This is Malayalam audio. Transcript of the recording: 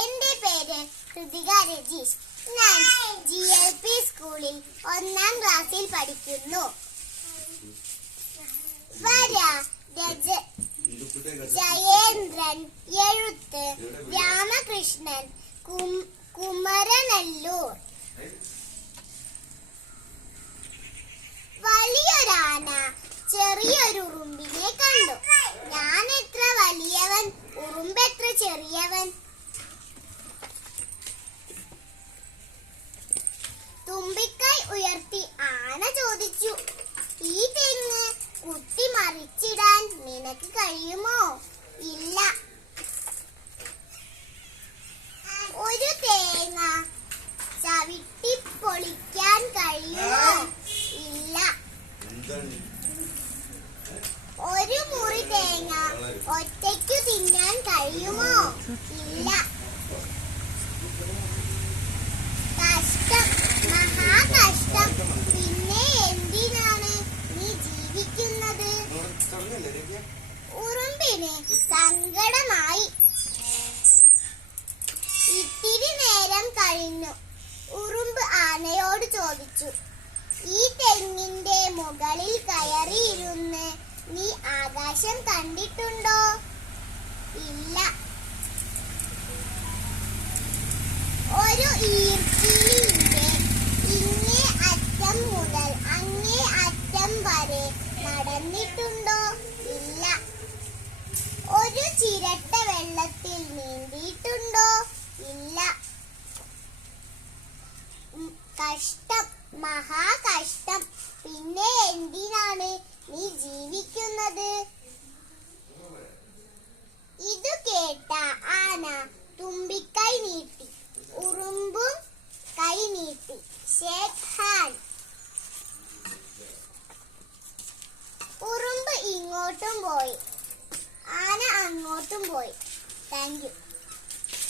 എന്റെ പേര് ഹൃതിക രജീഷ്. ഞാൻ GLP സ്കൂളിൽ 1ാം ക്ലാസ്സിൽ പഠിക്കുന്നു. വര ജയേന്ദ്രൻ, എഴുത്ത് രാമകൃഷ്ണൻ, കുമരനെല്ലൂർ. വലിയൊരാന ചെറിയൊരു ഉറുമ്പിനെ കണ്ടു. ഞാൻ എത്ര വലിയവൻ, ഉറുമ്പെത്ര ചെറിയവൻ? തുമ്പിക്കൈ ഉയർത്തി ആന ചോദിച്ചു, ഈ തെങ്ങ് കുത്തി മറിച്ചിടാൻ നിനക്ക് കഴിയുമോ? ഇല്ല. ഒരു തേങ്ങ ചവിട്ടി പൊളിക്കാൻ കഴിയുമോ? ഇല്ല. ഒരു മുറി തേങ്ങ ഒറ്റയ്ക്കു തിന്നാൻ കഴിയുമോ? ഇല്ല. കഷ്ടം, മഹാകഷ്ടം. പിന്നെ എന്തിനാണ് നീ ജീവിക്കുന്നത്? ഉറുമ്പിന് സങ്കടമായി. ഇത്തിരി നേരം കഴിഞ്ഞു. ഉറുമ്പ് ആനയോട് ചോദിച്ചു, ഈ തെങ്ങിന്റെ മുകളിൽ കയറിയിരുന്ന് നീ ആകാശം കണ്ടിട്ടുണ്ടോ? ഇല്ല. ഒരു ഈർക്കിലിന്റെ ഇങ്ങേ അറ്റം മുതൽ അങ്ങേ അറ്റം വരെ നടന്നിട്ടുണ്ടോ? ഇല്ല. ഒരു ചിരട്ട വെള്ളത്തിൽ നീന്തിയിട്ടുണ്ടോ? ഇല്ല. കഷ്ടം, മഹാകഷ്ടം. പിന്നെ എന്തിനാണ് നീ ജീവിക്കുന്നത്? ഇതു കേട്ട ആന തുമ്പിക്കൈ നീട്ടി. ഉറുമ്പും കൈ നീട്ടി. Shake hand. ഉറുമ്പ് ഇങ്ങോട്ടും പോയി, ആന അങ്ങോട്ടും പോയി. Thank you.